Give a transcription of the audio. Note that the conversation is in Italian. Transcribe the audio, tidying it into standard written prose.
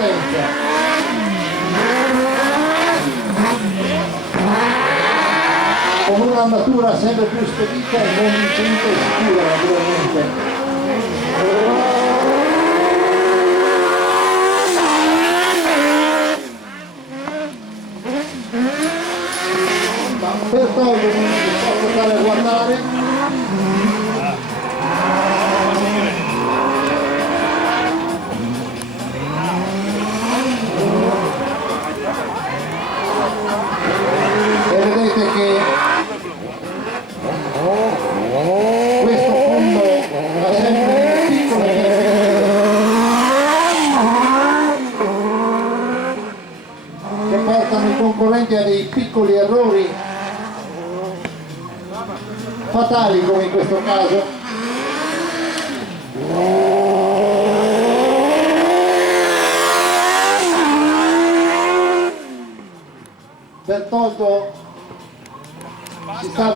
partenza. Con un'armatura sempre più spedita e convincente e sicura, naturalmente. Per togliermi mi posso stare a guardare. E vedete che questo fondo ha sempre piccole che portano i concorrenti a dei piccoli errori fatali, come in questo caso. Bertoldo si sta